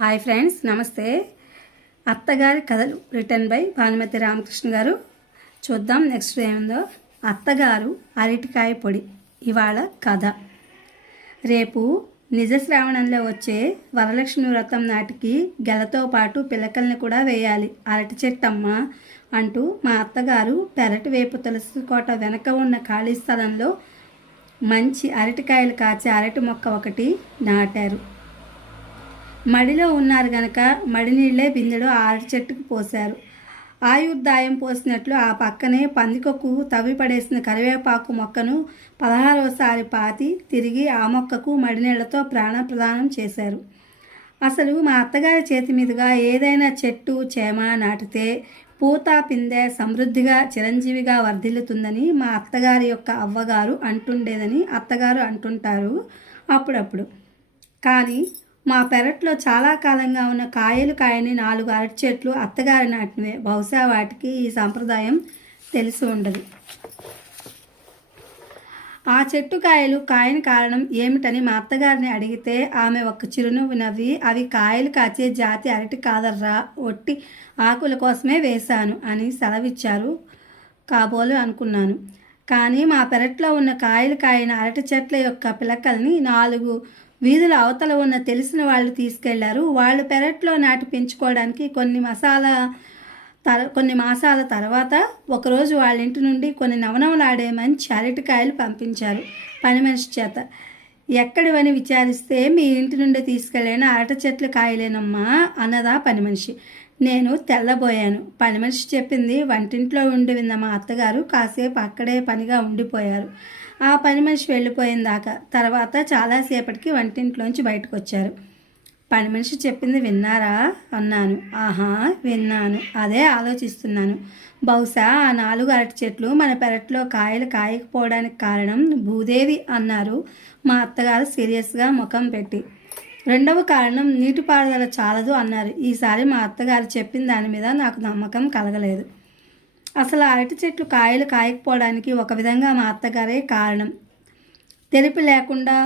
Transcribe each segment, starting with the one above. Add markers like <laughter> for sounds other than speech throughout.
Hi friends నమస్తే. అత్తగారి కథలు రిటర్న్ బై భానుమతి రామకృష్ణ గారు. చూద్దాం నెక్స్ట్ ఏముందో. అత్తగారు అరటికాయ పొడి ఇవాళ కథ. రేపు నిజ శ్రావణంలో వచ్చే వరలక్ష్మి వ్రతం నాటికి గెలతో పాటు పిలకల్ని కూడా వేయాలి. అరటి చెట్టమ్మ అంటూ మా అత్తగారు పెరటి వేపు తులసి కోట వెనక ఉన్న ఖాళీ స్థలంలో మంచి అరటికాయలు కాచే అరటి మొక్క ఒకటి నాటారు. మడిలో ఉన్నారు గనక మడినీళ్ళే బిందెడు ఆరు చెట్టుకు పోశారు. ఆయుర్దాయం పోసినట్లు ఆ పక్కనే పందికొక్కు తవ్వి పడేసిన కరివేపాకు మొక్కను పదహారోసారి పాతి తిరిగి ఆ మొక్కకు మడినీళ్ళతో ప్రాణ ప్రదానం చేశారు. అసలు మా అత్తగారి చేతి మీదుగా ఏదైనా చెట్టు చేమ నాటితే పూత పిందె సమృద్ధిగా చిరంజీవిగా వర్ధిల్లుతుందని మా అత్తగారి యొక్క అవ్వగారు అంటుండేదని అత్తగారు అంటుంటారు అప్పుడప్పుడు. కానీ మా పెరట్లో చాలా కాలంగా ఉన్న కాయలు కాయని నాలుగు అరటి చెట్లు అత్తగారి నాటినవే. బహుశా వాటికి ఈ సంప్రదాయం తెలిసి ఉండదు. ఆ చెట్టు కాయలు కాయని కారణం ఏమిటని మా అత్తగారిని అడిగితే ఆమె ఒక చిరునవ్వు నవ్వి అవి కాయలు కాచే జాతి అరటి కాదర్రా ఒట్టి ఆకుల కోసమే వేశాను అని సెలవిచ్చారు కాబోలు అనుకున్నాను. కానీ మా పెరట్లో ఉన్న కాయలు కాయన అరటి చెట్ల యొక్క పిలకల్ని నాలుగు వీధుల అవతల ఉన్న తెలిసిన వాళ్ళు తీసుకెళ్ళారు. వాళ్ళు పెరట్లో నాటి పెంచుకోవడానికి కొన్ని మసాలా తర కొన్ని మాసాల తర్వాత ఒకరోజు వాళ్ళ ఇంటి నుండి కొన్ని నవనవలాడే మంచి అరటికాయలు పంపించారు పని మనిషి చేత. ఎక్కడివని విచారిస్తే మీ ఇంటి నుండి తీసుకెళ్ళిన అరటి చెట్లు కాయలేనమ్మా అన్నదా పని మనిషి. నేను తెల్లబోయాను. పని మనిషి చెప్పింది వంటింట్లో ఉండి విన్న మా అత్తగారు కాసేపు అక్కడే పనిగా ఉండిపోయారు. ఆ పని మనిషి వెళ్ళిపోయిన దాకా తర్వాత చాలాసేపటికి వంటింట్లోంచి బయటకు వచ్చారు పని మనిషి చెప్పింది విన్నారా? అన్నాను. ఆహా విన్నాను. అదే ఆలోచిస్తున్నాను. బహుశా ఆ నాలుగు అరటి చెట్లు మన పెరట్లో కాయలు కాయకపోవడానికి కారణం భూదేవి అన్నారు మా అత్తగారు సీరియస్గా ముఖం పెట్టి. రెండవ కారణం నీటిపారుదల చాలదు అన్నారు. ఈసారి మా అత్తగారు చెప్పిన దాని మీద నాకు నమ్మకం కలగలేదు. అసలు అరటి చెట్లు కాయలు కాయకపోవడానికి ఒక విధంగా మా అత్తగారే కారణం. తెరిపి లేకుండా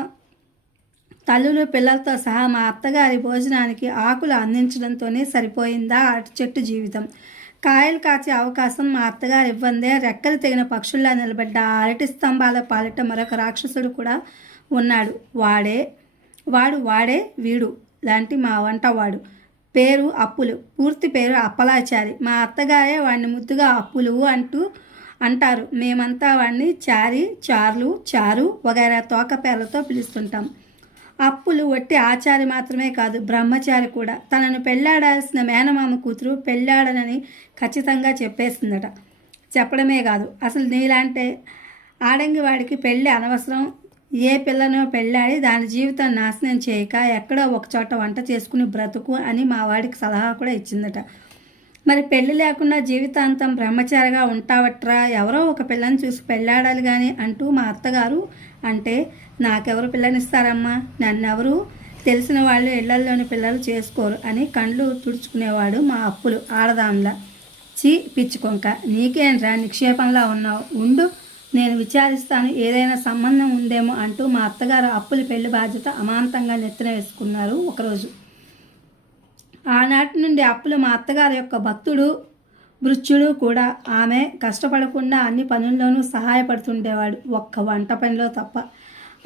తల్లులు పిల్లలతో సహా మా అత్తగారి భోజనానికి ఆకులు అందించడంతోనే సరిపోయిందా అరటి చెట్టు జీవితం. కాయలు కాచే అవకాశం మా అత్తగారు ఇవ్వందే రెక్కలు తెగిన పక్షుల్లా నిలబడ్డ అరటి స్తంభాల పాలిట మరొక రాక్షసుడు కూడా ఉన్నాడు. వాడే వాడు వాడే వీడు లాంటి మా వంటవాడు. పేరు అప్పులు. పూర్తి పేరు అప్పలాచారి. మా అత్తగారే వాడిని ముద్దుగా అప్పులు అంటూ అంటారు. మేమంతా వాడిని చారి చార్లు చారు వగైరా తోక పేర్లతో పిలుస్తుంటాం. అప్పులు ఒట్టి ఆచారి మాత్రమే కాదు బ్రహ్మచారి కూడా. తనను పెళ్ళాడాల్సిన మేనమామ కూతురు పెళ్ళాడనని ఖచ్చితంగా చెప్పేసిందట. చెప్పడమే కాదు అసలు నీలాంటి ఆడంగి వాడికి పెళ్ళి అనవసరం ఏ పిల్లనో పెళ్ళాడి దాని జీవితం నాశనం చేయక ఎక్కడో ఒక చోట వంట చేసుకుని బ్రతుకు అని మా వాడికి సలహా కూడా ఇచ్చిందట. మరి పెళ్ళి లేకుండా జీవితాంతం బ్రహ్మచారిగా ఉంటావట్రా? ఎవరో ఒక పిల్లని చూసి పెళ్ళాడాలి కానీ అంటూ మా అత్తగారు అంటే నాకెవరు పిల్లనిస్తారమ్మా? నన్నెవరు? తెలిసిన వాళ్ళు ఇళ్ళల్లోని పిల్లలు చేసుకోరు అని కండ్లు తుడుచుకునేవాడు మా అప్పులు ఆడదాంలా. చీ పిచ్చుకొంక నీకేంట్రా నిక్షేపంలా ఉన్నావు? ఉండు. నేను విచారిస్తాను ఏదైనా సంబంధం ఉందేమో అంటూ మా అత్తగారు అప్పుల పెళ్ళి బాధ్యత అమాంతంగా నెత్తిన వేసుకున్నారు ఒకరోజు. ఆనాటి నుండి అప్పులు మా అత్తగారి యొక్క భక్తుడు మృత్యుడు కూడా ఆమె కష్టపడకుండా అన్ని పనుల్లోనూ సహాయపడుతుండేవాడు. ఒక్క వంట పనిలో తప్ప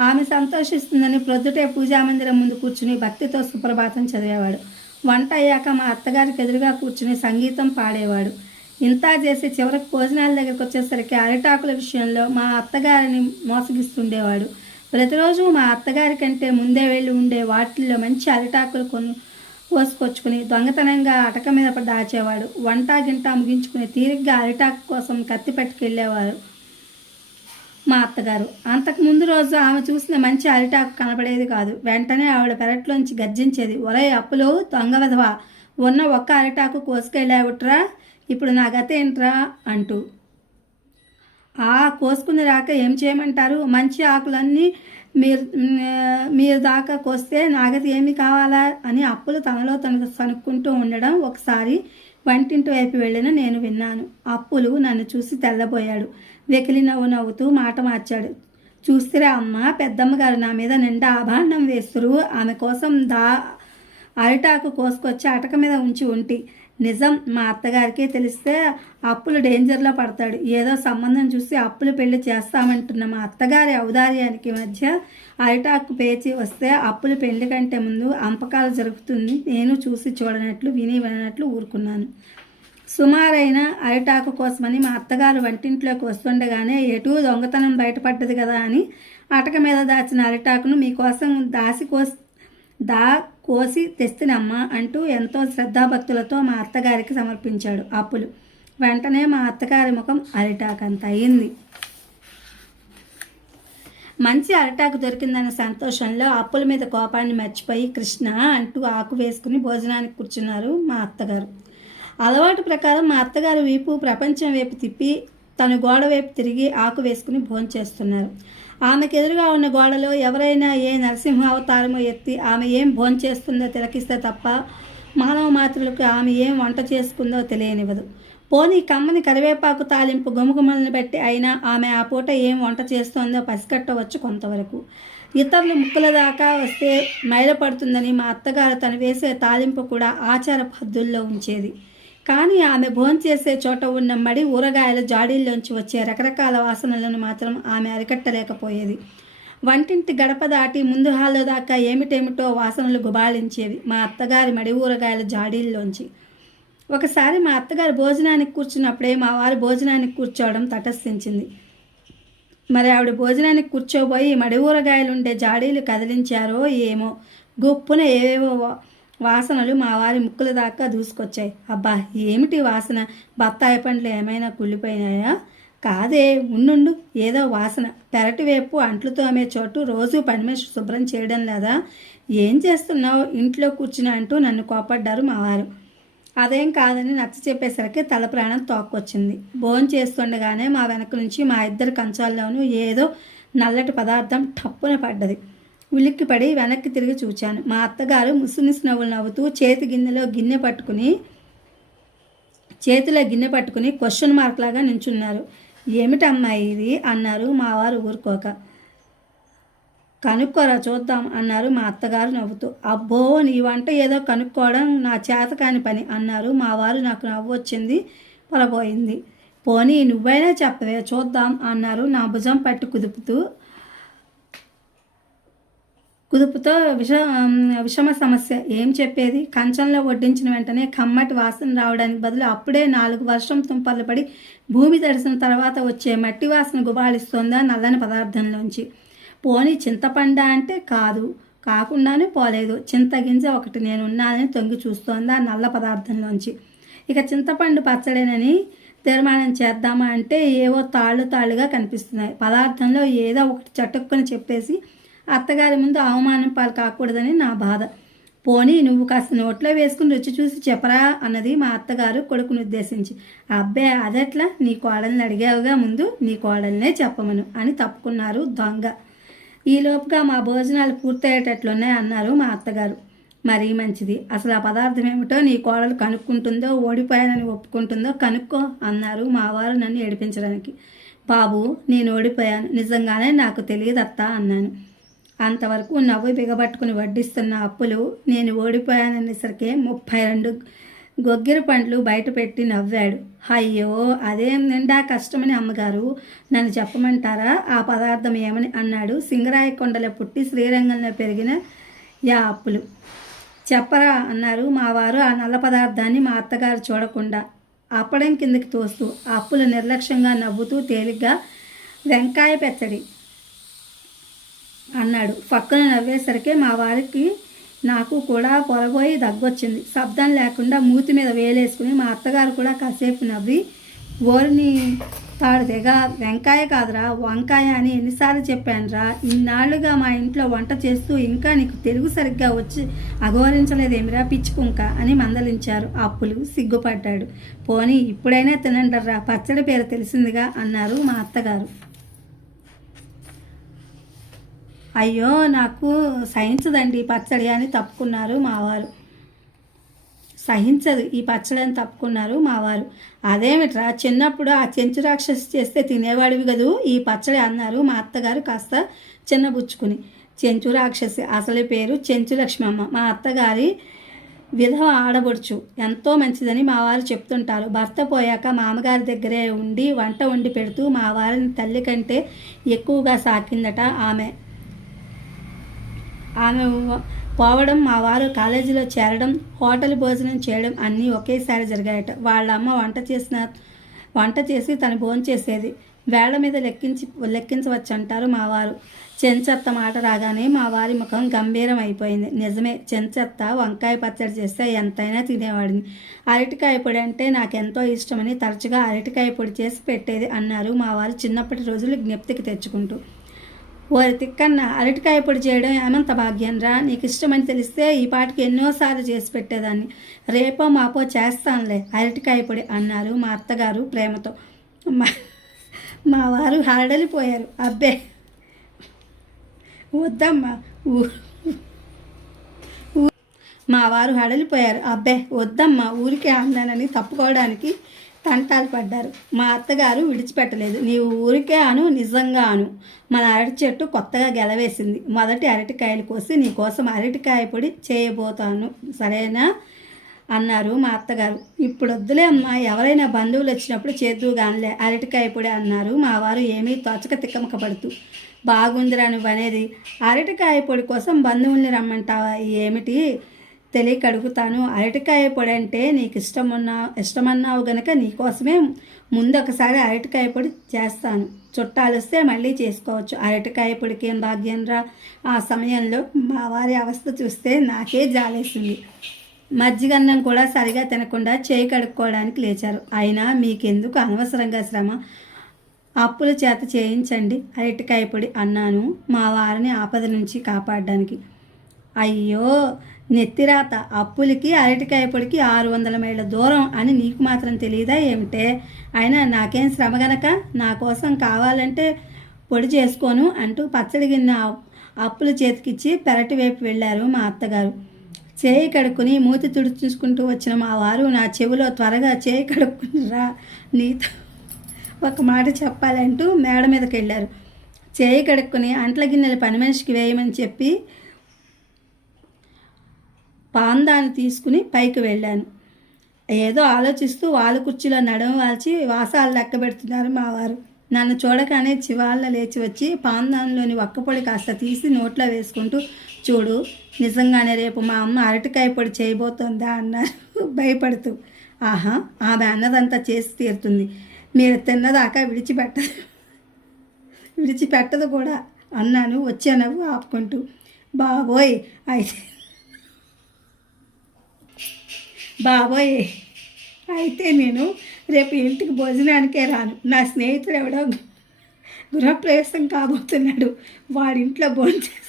ఆమె సంతోషిస్తుందని ప్రొద్దుటే పూజామందిరం ముందు కూర్చుని భక్తితో సుప్రభాతం చదివేవాడు. వంట అయ్యాక మా అత్తగారికి ఎదురుగా కూర్చుని సంగీతం పాడేవాడు. ఇంత చేసి చివరికి భోజనాల దగ్గరికి వచ్చేసరికి అరిటాకుల విషయంలో మా అత్తగారిని మోసగిస్తుండేవాడు. ప్రతిరోజు మా అత్తగారి కంటే ముందే వెళ్ళి ఉండే వాటిల్లో మంచి అరిటాకులు కొన్ని కోసుకొచ్చుకుని దొంగతనంగా అటక మీద దాచేవాడు. వంట గింట ముగించుకుని తీరిగ్గా అరిటాకు కోసం కత్తి పట్టుకెళ్ళేవారు మా అత్తగారు. అంతకు ముందు రోజు ఆమె చూసిన మంచి అరిటాకు కనబడేది కాదు. వెంటనే ఆవిడ పెరట్లోంచి గర్జించేది ఒరే అప్పులు దొంగ విధవా ఉన్న ఒక్క అరిటాకు కోసుకెళ్ళావుట్రా ఇప్పుడు నా గత ఏంట్రా? అంటూ. ఆ కోసుకుని రాక ఏం చేయమంటారు? మంచి ఆకులన్నీ మీరు మీరు దాకా కోస్తే నాగతి ఏమి కావాలా? అని అప్పులు తనలో తనకు సనుక్కుంటూ ఉండడం ఒకసారి వంటింటి వైపు వెళ్ళిన నేను విన్నాను. అప్పులు నన్ను చూసి తెల్లబోయాడు. వెకిలి నవ్వు నవ్వుతూ మాట మార్చాడు. చూస్తురా అమ్మ పెద్దమ్మ గారు నా మీద నిండా ఆభాండం వేస్తురు. ఆమె కోసం దా అరిటాకు కోసుకొచ్చి అటక మీద ఉంచి ఉంటి. నిజం మా అత్తగారికి తెలిస్తే అప్పులు డేంజర్లో పడతాడు. ఏదో సంబంధం చూసి అప్పులు పెళ్ళి చేస్తామంటున్న మా అత్తగారి ఔదార్యానికి మధ్య అరిటాకు పేచి వస్తే అప్పులు పెళ్ళి కంటే ముందు అంపకాలు జరుగుతుంది నేను చూసి చూడనట్లు విని వినట్లు ఊరుకున్నాను. సుమారైన అరిటాకు కోసమని మా అత్తగారు వంటింట్లోకి వస్తుండగానే ఎటూ దొంగతనం బయటపడ్డది కదా అని అటక మీద దాచిన అరిటాకును మీకోసం దాసి కోసి దా కోసి తెస్తునమ్మా అంటూ ఎంతో శ్రద్ధాభక్తులతో మా అత్తగారికి సమర్పించాడు అప్పులు. వెంటనే మా అత్తగారి ముఖం అరిటాకంత అయింది మంచి అరిటాకు దొరికిందన్న సంతోషంలో అప్పుల మీద కోపాన్ని మర్చిపోయి కృష్ణ అంటూ ఆకు వేసుకుని భోజనానికి కూర్చున్నారు మా అత్తగారు. అలవాటు ప్రకారం మా అత్తగారు వీపు ప్రపంచం వైపు తిప్పి తన గోడ వైపు తిరిగి ఆకు వేసుకుని భోంచేస్తున్నారు ఆమెకు ఎదురుగా ఉన్న గోడలో ఎవరైనా ఏ నరసింహ అవతారమో ఎత్తి ఆమె ఏం భోంచేస్తుందో తిలకిస్తే తప్ప మానవ మాతృలకు ఆమె ఏం వంట చేసుకుందో తెలియనివ్వదు. పోనీ కమ్మని కరివేపాకు తాలింపు గుమగుమలను పెట్టి అయినా ఆమె ఆ పూట ఏం వంట చేస్తోందో పసికట్టవచ్చు కొంతవరకు. ఇతరులు ముక్కుల దాకా వస్తే మైలపడుతుందని మా అత్తగారు తను వేసే తాలింపు కూడా ఆచార పద్ధుల్లో ఉంచేది. కానీ ఆమె భోంచేసే చోట ఉన్న మడి ఊరగాయల జాడీల్లోంచి వచ్చే రకరకాల వాసనలను మాత్రం ఆమె అరికట్టలేకపోయేది. వంటింటి గడప దాటి ముందు హాల్లో దాకా ఏమిటేమిటో వాసనలు గుబాళించేవి మా అత్తగారి మడి ఊరగాయల జాడీల్లోంచి. ఒకసారి మా అత్తగారు భోజనానికి కూర్చున్నప్పుడే మా వారు భోజనానికి కూర్చోవడం తటస్థించింది. మరి ఆవిడ భోజనానికి కూర్చోబోయి మడి ఊరగాయలు ఉండే జాడీలు కదిలించారో ఏమో గుప్పున ఏవేవో వాసనలు మా వారి ముక్కుల దాకా దూసుకొచ్చాయి. అబ్బా ఏమిటి వాసన? బత్తాయి పండ్లు ఏమైనా కుళ్ళిపోయినాయా? కాదే ఉండుండు ఏదో వాసన. పెరటి వైపు అంట్లు తోమే చోటు రోజు పనిమనిషి శుభ్రం చేయడం లేదా? ఏం చేస్తున్నావు? ఇంట్లో కూర్చుని అంటూ నన్ను కోపడ్డారు మా వారు. అదేం కాదని నచ్చ చెప్పేసరికి తల ప్రాణం తోక్కొచ్చింది. భోజనం చేస్తుండగానే మా వెనక నుంచి మా ఇద్దరి కంచాల్లోనూ ఏదో నల్లటి పదార్థం టప్పున పడ్డది. ఉలిక్కిపడి వెనక్కి తిరిగి చూచాను. మా అత్తగారు ముసుమిసి నవ్వులు నవ్వుతూ చేతి గిన్నెలో గిన్నె పట్టుకుని చేతిలో గిన్నె పట్టుకుని క్వశ్చన్ మార్క్ లాగా నించున్నారు. ఏమిటమ్మా ఇది? అన్నారు మా వారు ఊరుకోక. కనుక్కోరా చూద్దాం అన్నారు మా అత్తగారు నవ్వుతూ. అబ్బో నీ వంట ఏదో కనుక్కోవడం నా చేత కాని పని అన్నారు మా వారు. నాకు నవ్వు వచ్చింది పొలపోయింది పోనీ నువ్వైనా చెప్పవే చూద్దాం అన్నారు నా భుజం పట్టి కుదుపుతూ. కుదుపుతో విష విషమ సమస్య. ఏం చెప్పేది? కంచంలో వడ్డించిన వెంటనే కమ్మటి వాసన రావడానికి బదులు అప్పుడే నాలుగు వర్షం తుంపర్లు పడి భూమి తడిసిన తర్వాత వచ్చే మట్టి వాసన గుబాళిస్తోందా నల్లని పదార్థంలోంచి? పోనీ చింతపండ అంటే కాదు. కాకుండానే పోలేదు. చింతగింజ ఒకటి నేనున్నానని తొంగి చూస్తోందా నల్ల పదార్థంలోంచి? ఇక చింతపండు పచ్చడేనని తీర్మానం చేద్దామా అంటే ఏవో తాళ్ళు తాళ్ళుగా కనిపిస్తున్నాయి. పదార్థంలో ఏదో ఒకటి చటుక్కుని చెప్పేసి అత్తగారి ముందు అవమానం పాలు కాకూడదని నా బాధ. పోనీ నువ్వు కాస్త నోట్లో వేసుకుని రుచి చూసి చెప్పరా అన్నది మా అత్తగారు కొడుకుని ఉద్దేశించి. అబ్బే అదెట్లా? నీ కోడల్ని అడిగావుగా ముందు. నీ కోడల్నే చెప్పమను అని తప్పుకున్నారు దొంగ. ఈలోపుగా మా భోజనాలు పూర్తయ్యేటట్లున్నాయి అన్నారు మా అత్తగారు. మరీ మంచిది. అసలు ఆ పదార్థం ఏమిటో నీ కోడలు కనుక్కుంటుందో ఓడిపోయానని ఒప్పుకుంటుందో కనుక్కో అన్నారు మా వారు నన్ను ఏడిపించడానికి. బాబు నేను ఓడిపోయాను. నిజంగానే నాకు తెలియదు అన్నాను. అంతవరకు నవ్వు బిగబట్టుకుని వడ్డిస్తున్న అప్పులు నేను ఓడిపోయాననేసరికి ముప్పై రెండు గొగ్గిర పండ్లు బయట పెట్టి నవ్వాడు. అయ్యో అదేం నిండా కష్టమని అమ్మగారు నన్ను చెప్పమంటారా? ఆ పదార్థం ఏమని అన్నాడు. సింగరాయ కొండలో పుట్టి శ్రీరంగంలో పెరిగిన యా అప్పులు. చెప్పరా అన్నారు మా వారు ఆ నల్ల పదార్థాన్ని మా అత్తగారు చూడకుండా. అప్పడం కిందకి తోస్తూ అప్పులు నిర్లక్ష్యంగా నవ్వుతూ తేలిగ్గా వెంకాయ పెచ్చడి అన్నాడు. పక్కన నవ్వేసరికి మా వారికి నాకు కూడా పొరబోయి దగ్గొచ్చింది. శబ్దం లేకుండా మూతి మీద వేలేసుకుని మా అత్తగారు కూడా కాసేపు నవ్వి ఓరిని తాడు తెగ వెంకాయ కాదురా వంకాయ అని ఎన్నిసార్లు చెప్పానురా. ఇన్నాళ్ళుగా మా ఇంట్లో వంట చేస్తూ ఇంకా నీకు తెలుగు సరిగ్గా వచ్చి అఘోరించలేదేమిరా పిచ్చుకుంక? అని మందలించారు. అప్పులు సిగ్గుపడ్డాడు. పోనీ ఇప్పుడైనా తినండర్రా పచ్చడి పేరు తెలిసిందిగా అన్నారు మా అత్తగారు. అయ్యో నాకు సహించదండి ఈ పచ్చడి అని తప్పుకున్నారు మావారు సహించదు ఈ పచ్చడి అని తప్పుకున్నారు మావారు అదేమిట్రా చిన్నప్పుడు ఆ చెంచు రాక్షసి చేస్తే తినేవాడివి కదూ? ఈ పచ్చడి అన్నారు మా అత్తగారు కాస్త చిన్నబుచ్చుకుని. చెంచు రాక్షసి అసలు పేరు చెంచు లక్ష్మమ్మ. మా అత్తగారి విధవ ఆడబడుచు. ఎంతో మంచిదని మా వారు చెప్తుంటారు. భర్త పోయాక మామగారి దగ్గరే ఉండి వంట వండి పెడుతూ మా వారిని తల్లి కంటే ఎక్కువగా సాకిందట ఆమె. ఆమె పోవడం మా వారు కాలేజీలో చేరడం హోటల్ భోజనం చేయడం అన్నీ ఒకేసారి జరిగాయట. వాళ్ళ అమ్మ వంట చేసిన వంట చేసి తను భోజనం చేసేది. వేళ్ళ మీద లెక్కించి లెక్కించవచ్చు అంటారు మా వారు. చెంచెత్త మాట రాగానే మా వారి ముఖం గంభీరం అయిపోయింది. నిజమే చెంచెత్త వంకాయ పచ్చడి చేస్తే ఎంతైనా తినేవాడిని. అరటికాయ పొడి అంటే నాకెంతో ఇష్టమని తరచుగా అరటికాయ పొడి చేసి పెట్టేది అన్నారు మా వారు చిన్నప్పటి రోజులు జ్ఞప్తికి తెచ్చుకుంటూ. ఓరి తిక్కన్న అరటికాయ పొడి చేయడం ఏమంత భాగ్యం రా. నీకు ఇష్టమని తెలిస్తే ఈ పాటికి ఎన్నోసార్లు చేసి పెట్టేదాన్ని. రేపో మాపో చేస్తానులే అరటికాయ పొడి అన్నారు మా అత్తగారు ప్రేమతో. మా మా వారు హరడలిపోయారు. అబ్బే వద్దమ్మా ఊ- మా వారు హడలిపోయారు అబ్బే వద్దమ్మా ఊరికే అన్నానని తప్పుకోవడానికి తంటాలు పడ్డారు. మా అత్తగారు విడిచిపెట్టలేదు. నీవు ఊరికే అను నిజంగా అను. మన అరటి చెట్టు కొత్తగా గెలవేసింది. మొదటి అరటికాయలు కోసి నీకోసం అరటికాయ పొడి చేయబోతాను. సరేనా? అన్నారు మా అత్తగారు. ఇప్పుడు వద్దులే అమ్మా ఎవరైనా బంధువులు వచ్చినప్పుడు చేద్దు గానిలే అరటికాయ పొడి అన్నారు. మా వారు ఏమీ తోచక తిక్కమక పడుతూ బాగుందిరా నువ్వు అనేది అరటికాయ పొడి కోసం బంధువుల్ని రమ్మంటావా? ఏమిటి? తెలియక అడుగుతాను అరటికాయ పొడి అంటే నీకు ఇష్టమన్నా ఇష్టమన్నావు గనక నీకోసమే ముందు ఒకసారి అరటికాయ పొడి చేస్తాను. చుట్టాలు వస్తే మళ్ళీ చేసుకోవచ్చు. అరటికాయ పొడికి ఏం భాగ్యంరా ఆ సమయంలో మా వారి అవస్థ చూస్తే నాకే జాలేసింది. మజ్జిగన్నం కూడా సరిగా తినకుండా చేయి కడుక్కోవడానికి లేచారు. అయినా మీకెందుకు అనవసరంగా శ్రమ? అప్పుల చేత చేయించండి అరటికాయ పొడి అన్నాను మా వారిని ఆపద నుంచి కాపాడడానికి. అయ్యో నెత్తిరాత అప్పులకి అరటికాయ పొడికి ఆరు వందల మైళ్ళ దూరం అని నీకు మాత్రం తెలియదా ఏమిటే? అయినా నాకేం శ్రమ గనక? నా కోసం కావాలంటే పొడి చేసుకోను అంటూ పచ్చడి గిన్నె అప్పుల చేతికిచ్చి పెరటి వైపు వెళ్ళారు మా అత్తగారు. చేయి కడుక్కుని మూతి తుడుచుకుంటూ వచ్చిన మా వారు నా చెవిలో త్వరగా చేయి కడుక్కునిరా నీతో ఒక మాట చెప్పాలంటూ మేడ మీదకి వెళ్ళారు చేయి కడుక్కుని అంట్ల గిన్నెలు పని మనిషికి వేయమని చెప్పి పాందాన్ని తీసుకుని పైకి వెళ్ళాను. ఏదో ఆలోచిస్తూ వాళ్ళ కుర్చీలో నడుము వాల్చి వాసాలు లెక్క పెడుతున్నారు మా వారు నన్ను చూడగానే చివాళ్ళ లేచి వచ్చి పాందాన్లోని ఒక్కపొడి కాస్త తీసి నోట్లో వేసుకుంటూ చూడు నిజంగానే రేపు మా అమ్మ అరటికాయ పొడి చేయబోతోందా అన్నారు. భయపడుతూ ఆహా ఆమె అన్నదంతా చేసి తీరుతుంది. మీరు తిన్నదాకా విడిచిపెట్టదు. విడిచిపెట్టదు కూడా అన్నాను వచ్చే నవ్వు ఆపుకుంటూ. బాబోయ్ అయితే బాబోయ్ అయితే నేను రేపు ఇంటికి భోజనానికే రాను. నా స్నేహితుడు ఎవడో గృహప్రవేశం కాబోతున్నాడు. వాడింట్లో భోజనం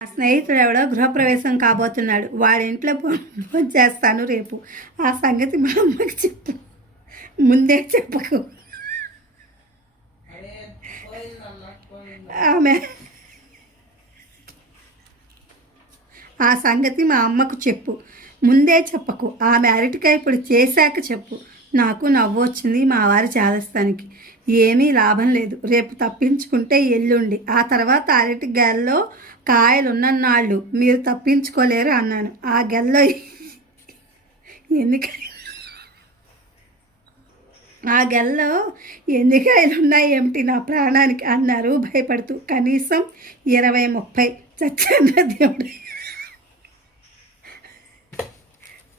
నా స్నేహితుడు ఎవడో గృహప్రవేశం కాబోతున్నాడు. వాడి ఇంట్లో భోజనం చేస్తాను రేపు. ఆ సంగతి మా అమ్మకి చెప్పు. ముందే చెప్పకు. ఆమె ఆ సంగతి మా అమ్మకు చెప్పు. ముందే చెప్పకు. ఆమె అరటికాయ ఇప్పుడు చేశాక చెప్పు. నాకు నవ్వు వచ్చింది మా వారి చేదస్థానికి. ఏమీ లాభం లేదు. రేపు తప్పించుకుంటే ఎల్లుండి. ఆ తర్వాత అరటి గెల్లో కాయలు ఉన్నన్నాళ్ళు మీరు తప్పించుకోలేరు అన్నాను. ఆ గెల్లో <laughs> ఎన్నికాయలు ఆ గెల్లో ఎన్ని కాయలు ఉన్నాయి ఏమిటి నా ప్రాణానికి? అన్నారు. భయపడుతూ. కనీసం ఇరవై ముప్పై. చచ్చాను దేవుడు.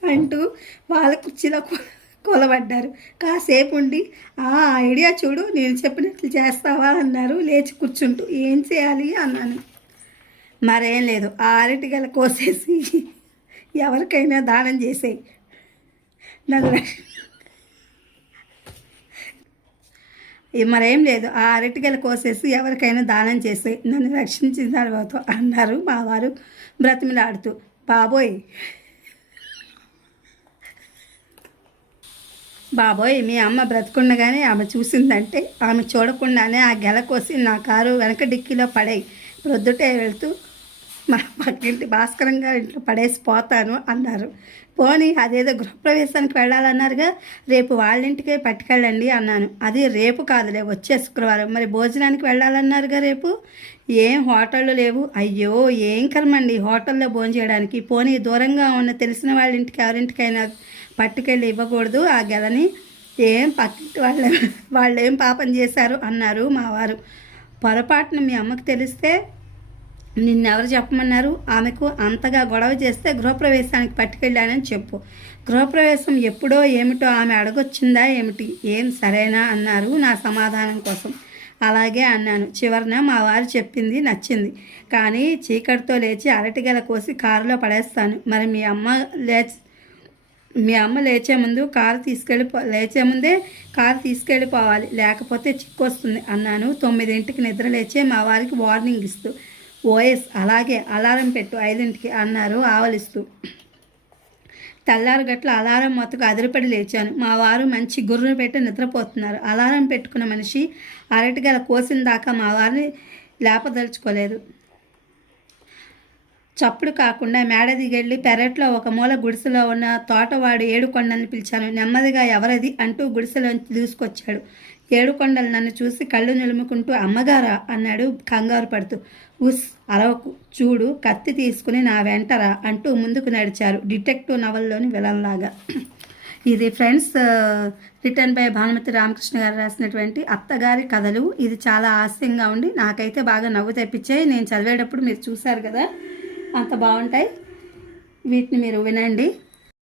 అంటూ వాళ్ళ కుర్చీలో కొ- కొలబడ్డారు. కాసేపు ఉండి ఆ ఐడియా చూడు నేను చెప్పినట్లు చేస్తావా? అన్నారు. లేచి కూర్చుంటూ ఏం చేయాలి? అన్నాను. మరేం లేదు ఆ అరటిగల కోసేసి ఎవరికైనా దానం చేసేయి. నన్ను మరేం లేదు ఆ అరటిగల కోసేసి ఎవరికైనా దానం చేసి నన్ను రక్షించిన తర్వాత అన్నారు మా వారు బ్రతిమిలాడుతూ. బాబోయ్ బాబోయ్ మీ అమ్మ బ్రతుకుండగానే ఆమె చూసిందంటే ఆమె చూడకుండానే ఆ గెల కోసి నా కారు వెనక డిక్కీలో పడాయి. ప్రొద్దుటే వెళ్తూ మా పక్కింటి భాస్కరం గారి ఇంట్లో పడేసి పోతాను అన్నారు. పోనీ అదేదో గృహప్రవేశానికి వెళ్ళాలన్నారుగా రేపు వాళ్ళ ఇంటికే పట్టుకెళ్ళండి అన్నాను. అది రేపు కాదులే వచ్చే శుక్రవారం. మరి భోజనానికి వెళ్ళాలన్నారుగా రేపు? ఏం హోటళ్ళు లేవు. అయ్యో ఏం కర్మండి హోటల్లో భోజనం చేయడానికి పోనీ దూరంగా ఉన్న తెలిసిన వాళ్ళ ఇంటికి ఎవరింటికైనా పట్టుకెళ్ళి ఇవ్వకూడదు ఆ గెలని ఏం పక్కింటి వాళ్ళ వాళ్ళు ఏం పాపం చేశారు అన్నారు మా వారు. పొరపాటున మీ అమ్మకు తెలిస్తే నిన్నెవరు చెప్పమన్నారు? ఆమెకు అంతగా గొడవ చేస్తే గృహప్రవేశానికి పట్టుకెళ్ళానని చెప్పు. గృహప్రవేశం ఎప్పుడో ఏమిటో ఆమె అడగొచ్చిందా ఏమిటి? ఏం సరేనా అన్నారు నా సమాధానం కోసం. అలాగే అన్నాను. చివరన మా వారు చెప్పింది నచ్చింది. కానీ చీకటితో లేచి అరటిగల కోసి కారులో పడేస్తాను. మరి మీ అమ్మ లేచి మీ అమ్మ లేచే ముందు కారు తీసుకెళ్ళిపో లేచే ముందే కారు తీసుకెళ్ళిపోవాలి. లేకపోతే చిక్కు వస్తుంది అన్నాను. తొమ్మిదింటికి నిద్ర లేచే మా వారికి వార్నింగ్ ఇస్తూ ఓఎస్ అలాగే అలారం పెట్టు ఐదింటికి అన్నారు ఆవలిస్తూ. తెల్లారు గట్ల అలారం మొత్తకు అదిరిపడి లేచాను. మా వారు మంచి గుర్రును పెట్టి నిద్రపోతున్నారు. అలారం పెట్టుకున్న మనిషి అరటిగల కోసిన దాకా మా వారిని లేపదలుచుకోలేదు. చప్పుడు కాకుండా మేడ దిగెళ్ళి పెరట్లో ఒక మూల గుడిసెలో ఉన్న తోటవాడు ఏడుకొండల్ని పిలిచాను. నెమ్మదిగా ఎవరది? అంటూ గుడిసెలోంచి దూసుకొచ్చాడు. ఏడుకొండలు నన్ను చూసి కళ్ళు నిలుముకుంటూ అమ్మగారా అన్నాడు కంగారు పడుతూ. ఉస్ అరవకు చూడు కత్తి తీసుకుని నా వెంటరా అంటూ ముందుకు నడిచారు డిటెక్టివ్ నవల్లోని విలన్లాగా. ఇది friends return by Bhanumathi Ramakrishna garu రాసినటువంటి అత్తగారి కథలు. ఇది చాలా హాస్యంగా ఉండి నాకైతే బాగా నవ్వు తెప్పించాయి. నేను చదివేటప్పుడు మీరు చూశారు కదా. అంత బాగుంటాయి. వీటిని మీరు వినండి.